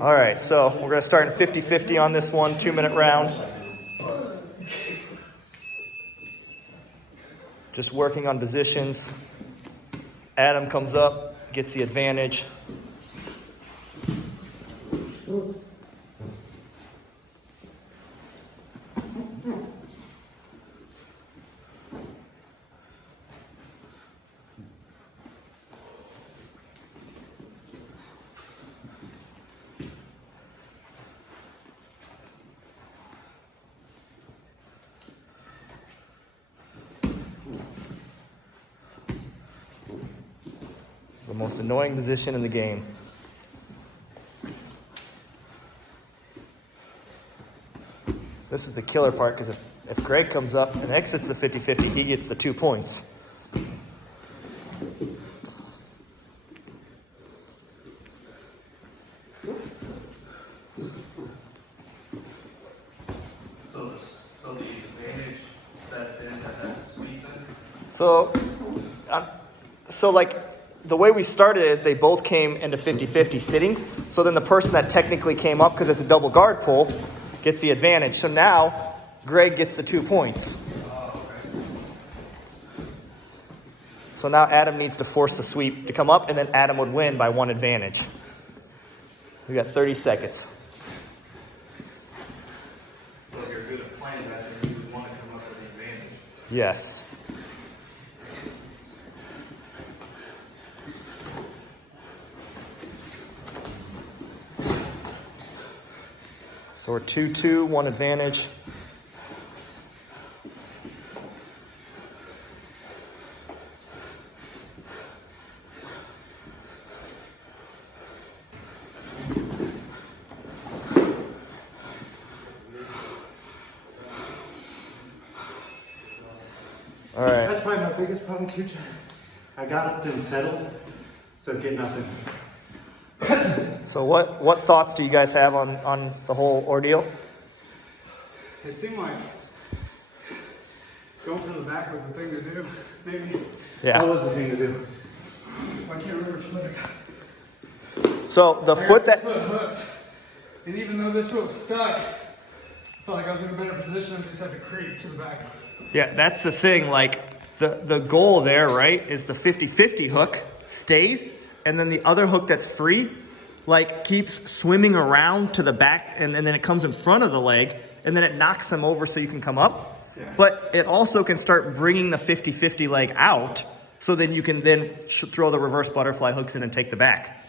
All right, so we're going to start in 50-50 on this one, 2-minute round. Just working on positions. Adam comes up, gets the advantage. The most annoying position in the game. This is the killer part, because if Greg comes up and exits the 50-50, he gets the 2 points. So the advantage sets in that that's a sweep then? So like, the way we started is they both came into 50-50 sitting. So then the person that technically came up, because it's a double guard pull, gets the advantage. So now Greg gets the 2 points. So now Adam needs to force the sweep to come up, and then Adam would win by 1 advantage. We got 30 seconds. So if you're good at playing that, then you would want to come up with an advantage. Yes. So we're 2-2, 1 advantage. All right. That's probably my biggest problem too, John. I got up and settled, so getting up and... So what thoughts do you guys have on the whole ordeal? It seemed like going from the back was the thing to do. Maybe. Yeah. What was the thing to do? I can't remember which foot I got. So the I foot got that... this foot hooked. And even though this foot was stuck, I felt like I was in a better position. I just had to creep to the back. Yeah, that's the thing. Like, the goal there, right, is the 50-50 hook stays, and then the other hook that's free, like, keeps swimming around to the back, and then it comes in front of the leg, and then it knocks them over so you can come up. Yeah. But it also can start bringing the 50-50 leg out, so then you can then throw the reverse butterfly hooks in and take the back.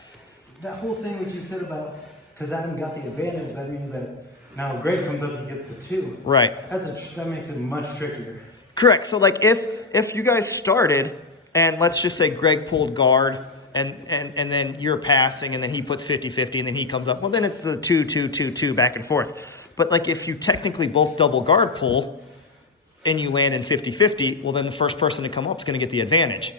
That whole thing what you said about, because Adam got the advantage, that means that now if Greg comes up, he gets the 2. Right. That makes it much trickier. Correct. So, like, if you guys started, and let's just say Greg pulled guard, and then you're passing, and then he puts 50-50, and then he comes up, well, then it's the 2-2-2-2 back and forth. But, like, if you technically both double guard pull, and you land in 50-50, well, then the first person to come up is going to get the advantage.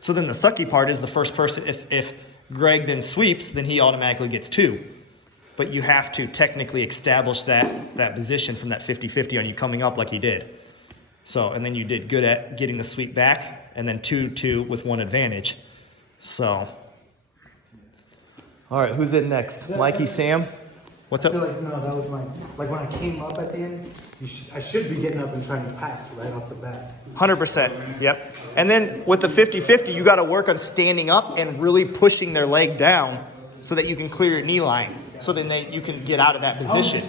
So then the sucky part is the first person, if Greg then sweeps, then he automatically gets 2. But you have to technically establish that position from that 50-50 on you coming up like he did. So, and then you did good at getting the sweep back, and then 2-2 with 1 advantage. So, all right, who's in next? Mikey, Sam? What's I up? feel like, no, that was like when I came up at the end, I should be getting up and trying to pass right off the bat. 100%, yep. And then with the 50-50, you got to work on standing up and really pushing their leg down so that you can clear your knee line, so then you can get out of that position.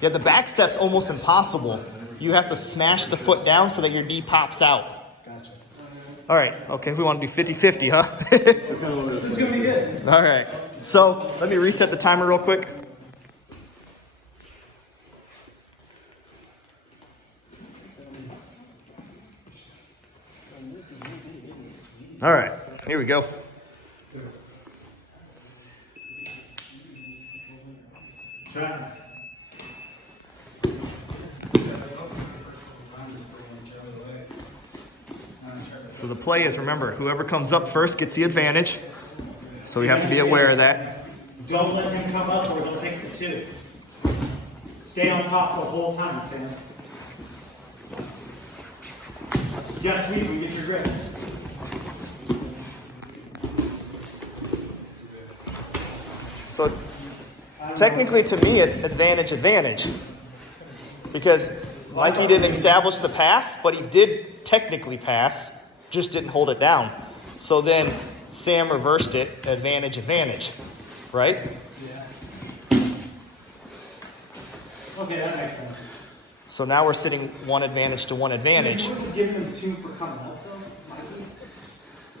Yeah, the back step's almost impossible. You have to smash the foot down so that your knee pops out. Gotcha. All right, okay, we want to do 50-50, huh? It's going to be good. All right, so let me reset the timer real quick. All right, here we go. Try. So the play is, remember, whoever comes up first gets the advantage. So we have to be aware of that. Don't let him come up or he'll take the 2. Stay on top the whole time, Sam. Yes, sweep and get your grips. So Technically, to me, it's advantage. Because Mikey didn't establish the pass, but he did technically pass, just didn't hold it down. So then Sam reversed it, advantage, right? Yeah. Okay, that makes sense. So now we're sitting one advantage to one advantage. So you would have given him 2 for coming up, though, Mikey?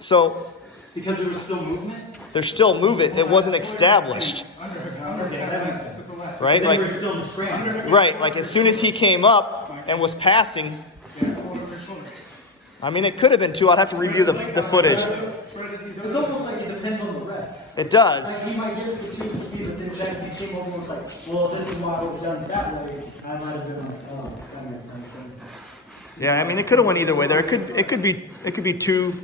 So Because there was still movement? there's still movement. It wasn't established, Okay, that makes sense. right? Then Like, we're still in the scramble. right. Like as soon as he came up and was passing, I mean, it could have been 2. I'd have to review the footage. It's almost like it depends on the ref. It does. Like he might give it the 2 for speed, but then Jackie came over and was like, well, this is why it was done that way. I might have been like, oh, that makes sense. Yeah, I mean, it could have went either way there. It could be 2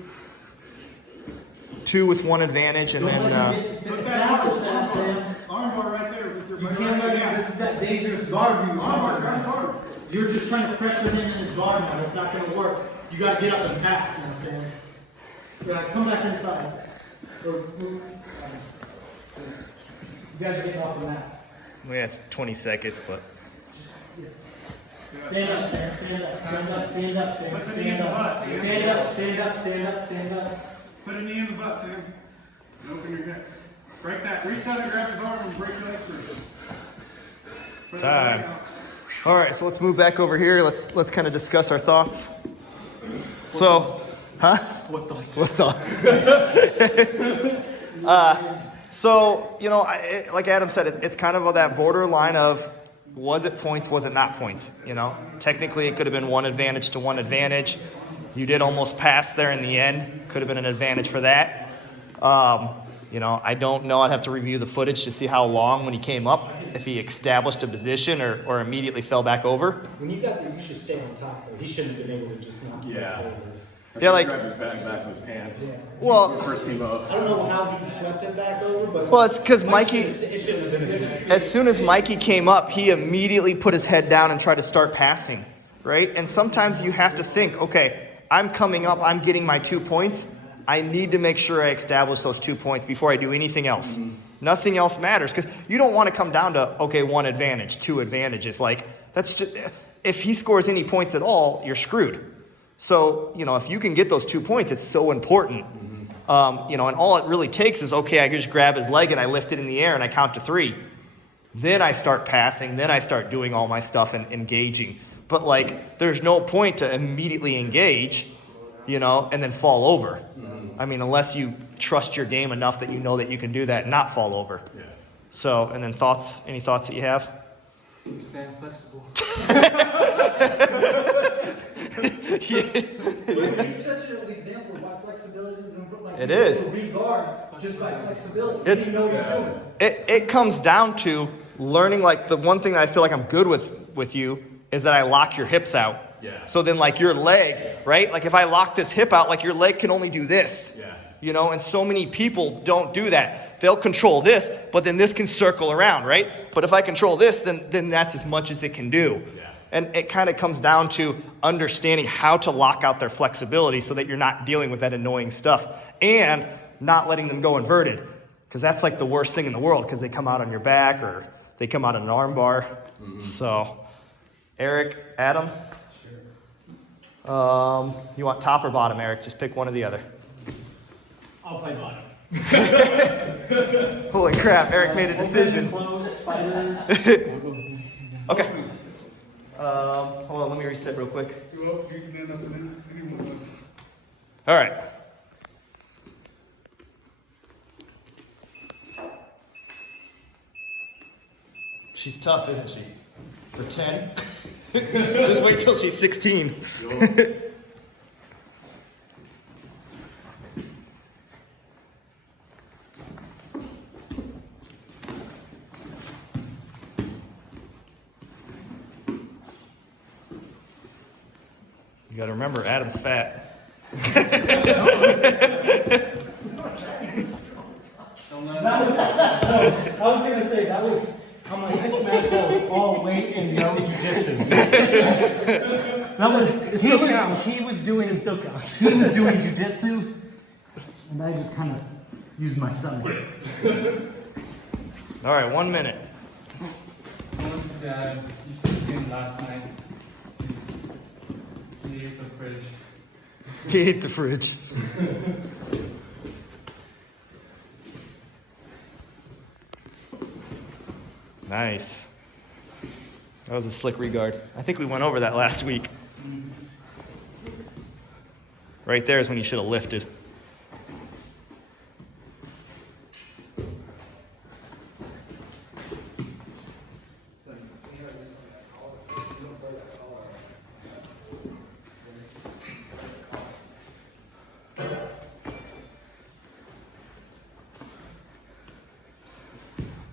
with one advantage, and Don't then let him get establish that, Sam. Armbar right there with your You can't let him, this is that dangerous guard you were talking about. You're just trying to pressure him in his guard now. It's not going to work. You got to get up and pass now, Sam. Yeah, come back inside. Or move. You guys are getting off the mat. well, yeah, it's 20 seconds, but Stand up, Sam. Stand up. Stand up. Stand up, Sam. Stand up. Stand up. Stand up. Stand up. Stand up. Put a knee in the butt, Sam. And open your hips. Break that. Reach out and grab his arm and break your leg through. Spread that leg time. out. All right. So let's move back over here. Let's kind of discuss our thoughts. So, huh? What thoughts? What thoughts? So like Adam said, it's kind of that borderline of was it points, was it not points? Technically it could have been one advantage to one advantage. You did almost pass there in the end. Could have been an advantage for that. I don't know. I'd have to review the footage to see how long when he came up, if he established a position or immediately fell back over. When you got there, you should stay on top. Though. He shouldn't have been able to just knock you back over. Yeah, like- grabbed his back with his pants. Yeah. Well, When he first came up. I don't know how he swept him back over, but Well, it's because Mikey, it shouldn't have been as good. as soon as Mikey came up, he immediately put his head down and tried to start passing, right? And sometimes you have to think, okay, I'm coming up, I'm getting my 2 points. I need to make sure I establish those 2 points before I do anything else. Nothing else matters because you don't want to come down to, okay, 1 advantage, 2 advantages. Like, that's just, if he scores any points at all, you're screwed. So, if you can get those 2 points, it's so important. And all it really takes is, okay, I can just grab his leg and I lift it in the air and I count to 3. Then I start passing, then I start doing all my stuff and engaging. But there's no point to immediately engage, and then fall over. I mean, unless you trust your game enough that you know that you can do that and not fall over. Yeah. So, and then any thoughts that you have? Stand flexible. He's such an example of why flexibility is important. It is. Regard just by flexibility. It's- You know what you're doing. It comes down to learning, the one thing that I feel like I'm good with you is that I lock your hips out. Yeah. So then your leg, right? If I lock this hip out, your leg can only do this. Yeah. And so many people don't do that. They'll control this, but then this can circle around, right? But if I control this, then that's as much as it can do. Yeah. And it kind of comes down to understanding how to lock out their flexibility so that you're not dealing with that annoying stuff and not letting them go inverted. Because that's the worst thing in the world because they come out on your back or they come out on an arm bar. So, Eric, Adam? You want top or bottom, Eric? Just pick one or the other. I'll play bottom. Holy crap, Eric made a decision. Close, spider. Okay. Hold on, let me reset real quick. You can end up in anyone. All right. She's tough, isn't she? For 10? Just wait till she's 16. You gotta remember, Adam's fat. I was gonna say that was. I'm like, I smashed out all weight and no jiu-jitsu. He was doing jiu-jitsu, and I just kind of used my stomach. All right, 1 minute. Once is Adam. You should have seen him last night. Jeez. He ate the fridge. He ate the fridge. Nice. That was a slick regard. I think we went over that last week. Right there is when you should have lifted.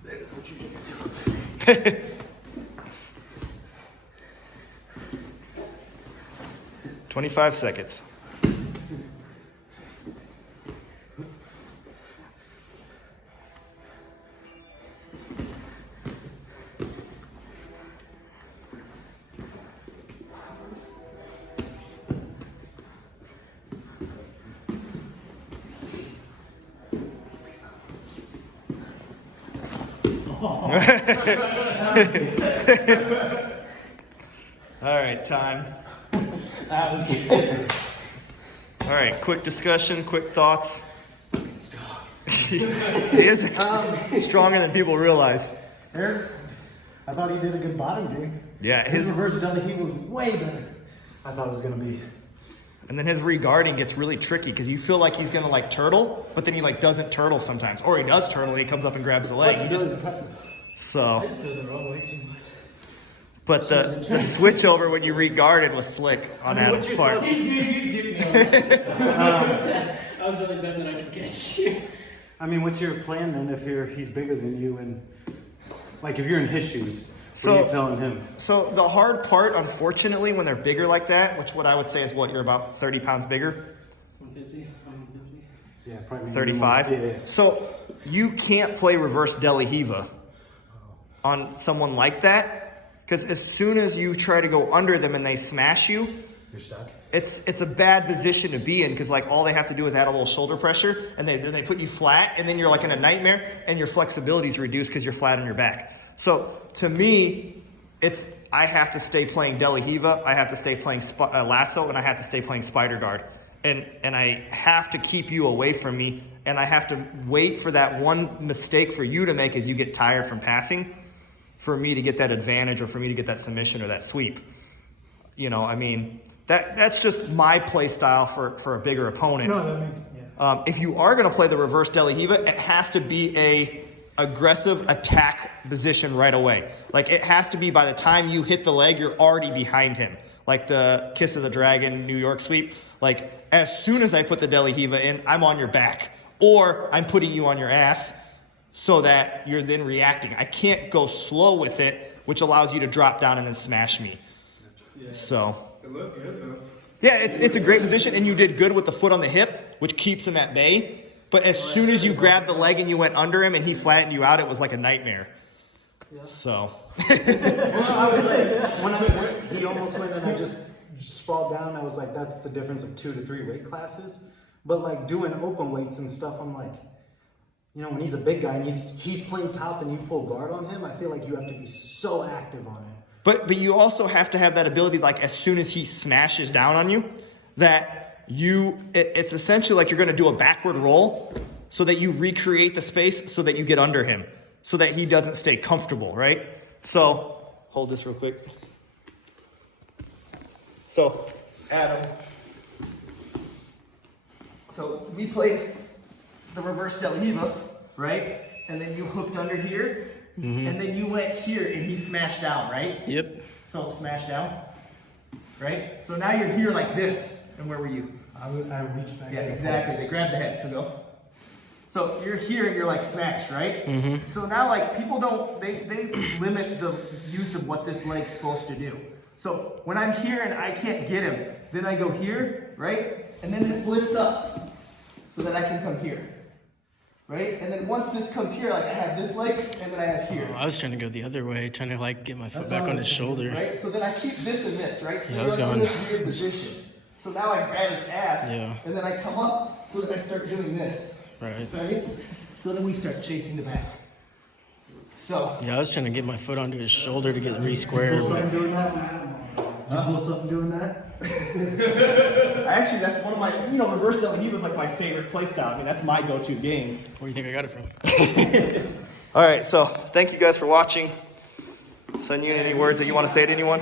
There's the Jiu-Jitsu. 25 seconds. All right, time. That was good. All right, quick discussion, quick thoughts. He is actually stronger than people realize. Eric, I thought he did a good bottom game. Yeah, His reverse Delhi heave was way better. I thought it was gonna be. and then his regarding gets really tricky because you feel like he's gonna like turtle, but then he like doesn't turtle sometimes, or he does turtle and he comes up and grabs the leg. So. It's going the wrong way too much. But the switch over when you regarded was slick on Adam's part. I was really betting that I could catch you. I mean, what's your plan then if he's bigger than you and like if you're in his shoes? What are you telling him? So the hard part, unfortunately, when they're bigger like that, which what I would say is what, you're about 30 pounds bigger? 150, 150. Yeah, probably 35. Yeah. So you can't play reverse Delhi Hiva on someone like that. Because as soon as you try to go under them and they smash you, You're stuck. it's a bad position to be in because like all they have to do is add a little shoulder pressure and then they put you flat and then you're like in a nightmare and your flexibility is reduced because you're flat on your back. So to me, I have to stay playing Delhi Hiva, I have to stay playing lasso, and I have to stay playing spider guard. And I have to keep you away from me, and I have to wait for that one mistake for you to make as you get tired from passing, for me to get that advantage or for me to get that submission or that sweep. You know, I mean, that's just my play style for a bigger opponent. No, that makes If you are going to play the reverse Delhi Hiva, it has to be a aggressive attack position right away. Like it has to be by the time you hit the leg, you're already behind him. Like the Kiss of the Dragon New York sweep. Like as soon as I put the Delhi Hiva in, I'm on your back or I'm putting you on your ass so that you're then reacting. I can't go slow with it, which allows you to drop down and then smash me. Yeah. So. It looked good though. Yeah, it's a great position, and you did good with the foot on the hip, which keeps him at bay. But as soon as you grabbed the leg and you went under him and he flattened you out, it was like a nightmare. Yeah. So. Well, I was like, when he almost went and I just sprawled down, I was like, that's the difference of 2 to 3 weight classes. But like doing open weights and stuff, I'm like, you know, when he's a big guy and he's playing top and you pull guard on him, I feel like you have to be so active on him. But you also have to have that ability, like as soon as he smashes down on you, that it's essentially like you're going to do a backward roll so that you recreate the space so that you get under him, so that he doesn't stay comfortable, right? So hold this real quick. So Adam, so we played the reverse Delhi Hiva, right? And then you hooked under here. Mm-hmm. And then you went here and he smashed down, right? Yep. So smash down, right? So now you're here like this. And where were you? I reached back. Yeah, exactly. They grabbed the head, so go. So you're here and you're like smashed, right? Mm-hmm. So now like people they limit the use of what this leg's supposed to do. So when I'm here and I can't get him, then I go here, right? And then this lifts up so that I can come here. Right? And then once this comes here, like I have this leg, and then I have here. Oh, I was trying to go the other way, trying to like get my foot back on his shoulder. Right? So then I keep this and this, right? So Yeah, I was you're in going. this weird position. So now I grab his ass, Yeah. and then I come up, so that I start doing this. Right. Right? So then we start chasing the back. So, Yeah, I was trying to get my foot onto his shoulder to get re-squared. pull but- something doing that? Did you pull something doing that? Actually, that's one of my, reverse Del Hiva was like my favorite play style. I mean, that's my go-to game. Where do you think I got it from? All right, so thank you guys for watching. Son, you any words that you want to say to anyone?